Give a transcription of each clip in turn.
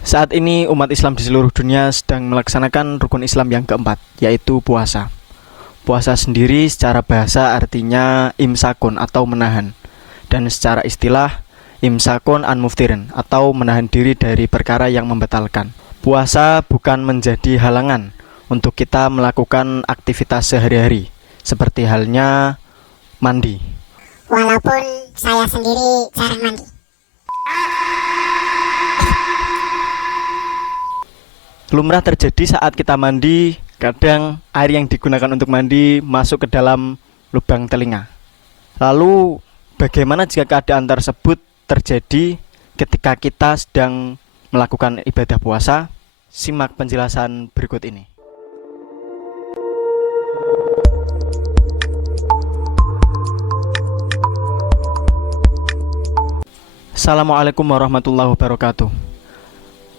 Saat ini umat Islam di seluruh dunia sedang melaksanakan rukun Islam yang keempat, yaitu puasa. Puasa sendiri secara bahasa artinya imsakun atau menahan, dan secara istilah imsakun an muftirin atau menahan diri dari perkara yang membatalkan. Puasa bukan menjadi halangan untuk kita melakukan aktivitas sehari-hari, seperti halnya mandi. Walaupun saya sendiri jarang mandi. Lumrah terjadi saat kita mandi, kadang air yang digunakan untuk mandi masuk ke dalam lubang telinga. Lalu, bagaimana jika keadaan tersebut terjadi ketika kita sedang melakukan ibadah puasa? Simak penjelasan berikut ini. Assalamualaikum warahmatullahi wabarakatuh.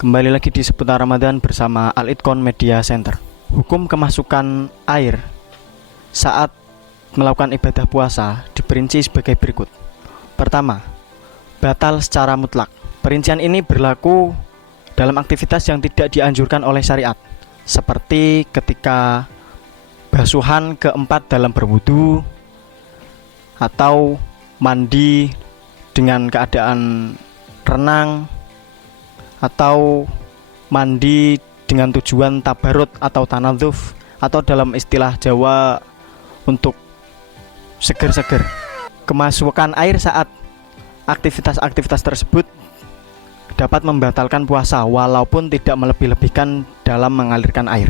Kembali lagi di seputar Ramadan bersama Al-Itqon Media Center. Hukum kemasukan air saat melakukan ibadah puasa diperinci sebagai berikut. Pertama, batal secara mutlak. Perincian ini berlaku dalam aktivitas yang tidak dianjurkan oleh syariat, seperti ketika basuhan keempat dalam berwudu, atau mandi dengan keadaan renang, atau mandi dengan tujuan tabarut atau tanadzuf, atau dalam istilah Jawa untuk seger-seger. Kemasukan air saat aktivitas-aktivitas tersebut dapat membatalkan puasa walaupun tidak melebih-lebihkan dalam mengalirkan air.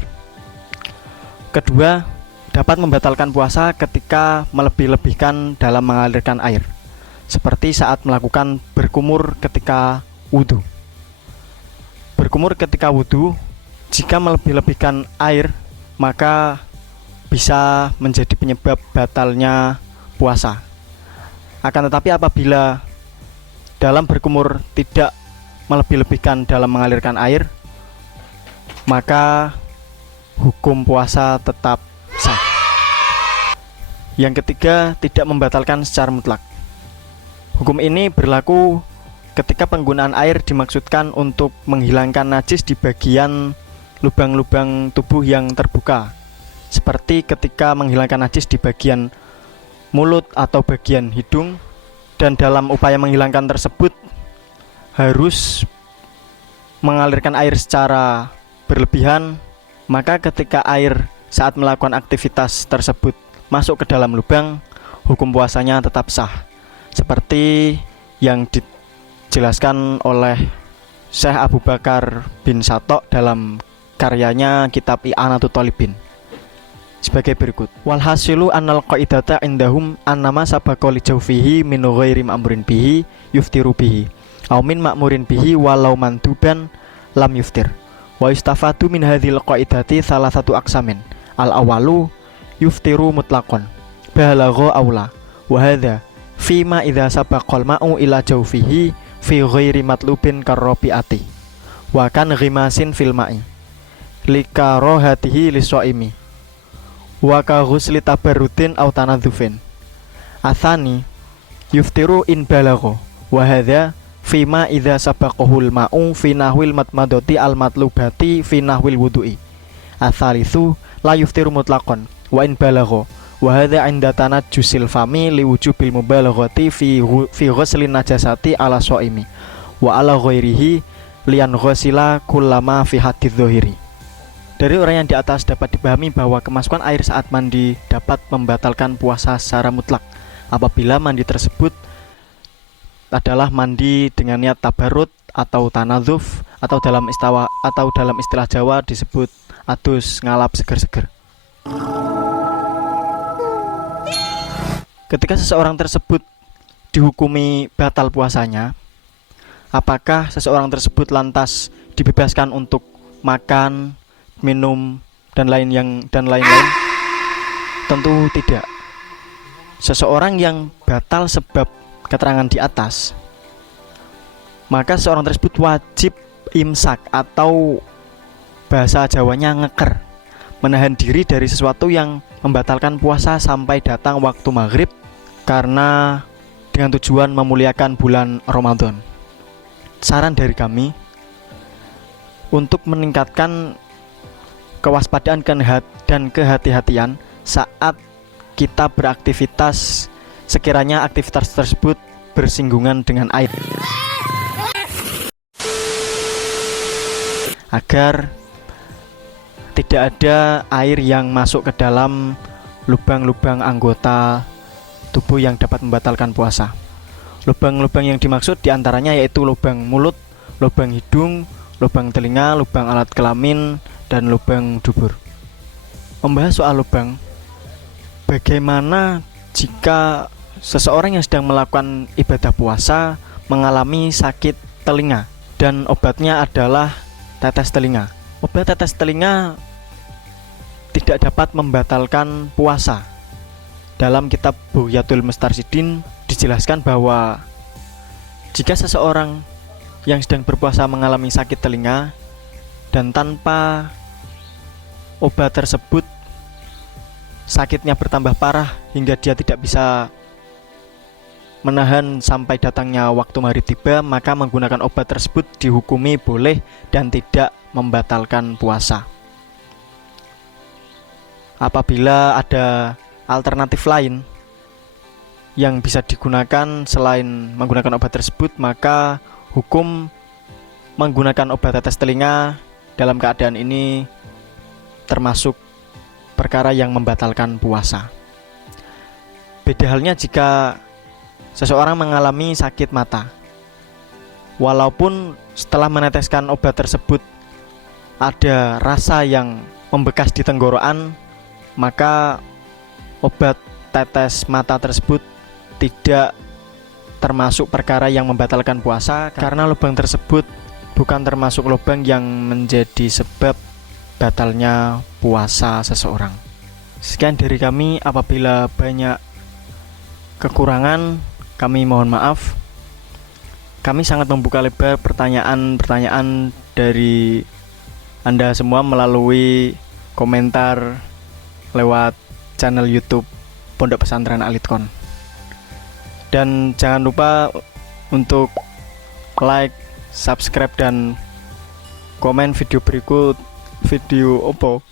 Kedua, dapat membatalkan puasa ketika melebih-lebihkan dalam mengalirkan air, seperti saat melakukan berkumur ketika wudhu. Berkumur ketika wudhu, jika melebih-lebihkan air, maka bisa menjadi penyebab batalnya puasa. Akan tetapi apabila dalam berkumur tidak melebih-lebihkan dalam mengalirkan air, maka hukum puasa tetap sah. Yang ketiga, tidak membatalkan secara mutlak. Hukum ini berlaku ketika penggunaan air dimaksudkan untuk menghilangkan najis di bagian lubang-lubang tubuh yang terbuka, seperti ketika menghilangkan najis di bagian mulut atau bagian hidung, dan dalam upaya menghilangkan tersebut harus mengalirkan air secara berlebihan. Maka ketika air saat melakukan aktivitas tersebut masuk ke dalam lubang, hukum puasanya tetap sah, seperti yang dijelaskan oleh Syekh Abu Bakar bin Satok dalam karyanya kitab I'anatut Thalibin sebagai berikut. Walhasilu annal qaidata indahum annama sabaqa li jawfihi min ghairi ma'murin bihi yuftiru bihi aw min ma'murin bihi walau manduban lam yuftir. Wa istafadu min hadhil qaidati salah satu aksamin. Al awalu yuftiru mutlaqan balagha aula wa hadza fima idza sabaqal ma'u ila jawfihi fi ghairi matlubin karrabiati wa kan ghimasin fil ma'i likarohatihi lisoimi wa ka ghusli tabarrutin aw tanadzufin. Athani yuftiru in balagha wa hadza fima idza sabaqahul ma'u fi nahwil matmadati al matlubati fi nahwil wudu'i. Atsalitsu la yuftiru mutlaqan wa in balagha wa hadza 'inda tanajjusil fami li wujubil mubalaghati fi ghuslin najasati ala shaimi wa ala ghairihi lian ghusila kullama fi hadits dzahiri. Dari orang yang di atas dapat dipahami bahwa kemasukan air saat mandi dapat membatalkan puasa secara mutlak apabila mandi tersebut adalah mandi dengan niat tabarut atau tanadzuf, atau dalam istilah Jawa disebut adus ngalap seger-seger. Ketika seseorang tersebut dihukumi batal puasanya, apakah seseorang tersebut lantas dibebaskan untuk makan, minum, dan lain-lain? Tentu tidak. Seseorang yang batal sebab keterangan di atas, maka seseorang tersebut wajib imsak atau bahasa Jawanya ngeker, menahan diri dari sesuatu yang membatalkan puasa sampai datang waktu maghrib, karena dengan tujuan memuliakan bulan Ramadan. Saran dari kami, untuk meningkatkan kewaspadaan dan kehati-hatian saat kita beraktivitas sekiranya aktivitas tersebut bersinggungan dengan air, agar tidak ada air yang masuk ke dalam lubang-lubang anggota tubuh yang dapat membatalkan puasa. Lubang-lubang yang dimaksud diantaranya yaitu lubang mulut, lubang hidung, lubang telinga, lubang alat kelamin, dan lubang dubur. Membahas soal lubang, bagaimana jika seseorang yang sedang melakukan ibadah puasa mengalami sakit telinga dan obatnya adalah tetes telinga. Obat tetes telinga tidak dapat membatalkan puasa. Dalam kitab Bughyatul Mustarsyidin dijelaskan bahwa jika seseorang yang sedang berpuasa mengalami sakit telinga dan tanpa obat tersebut sakitnya bertambah parah hingga dia tidak bisa menahan sampai datangnya waktu maghrib tiba, maka menggunakan obat tersebut dihukumi boleh dan tidak membatalkan puasa. Apabila ada alternatif lain yang bisa digunakan selain menggunakan obat tersebut, maka hukum menggunakan obat tetes telinga dalam keadaan ini termasuk perkara yang membatalkan puasa. Beda halnya jika seseorang mengalami sakit mata. Walaupun setelah meneteskan obat tersebut ada rasa yang membekas di tenggorokan, maka obat tetes mata tersebut tidak termasuk perkara yang membatalkan puasa karena lubang tersebut bukan termasuk lubang yang menjadi sebab batalnya puasa seseorang. Sekian dari kami, apabila banyak kekurangan kami mohon maaf. Kami sangat membuka lebar pertanyaan-pertanyaan dari Anda semua melalui komentar lewat channel YouTube Pondok Pesantren Alitkon. Dan jangan lupa untuk like, subscribe, dan komen video berikut. Video opo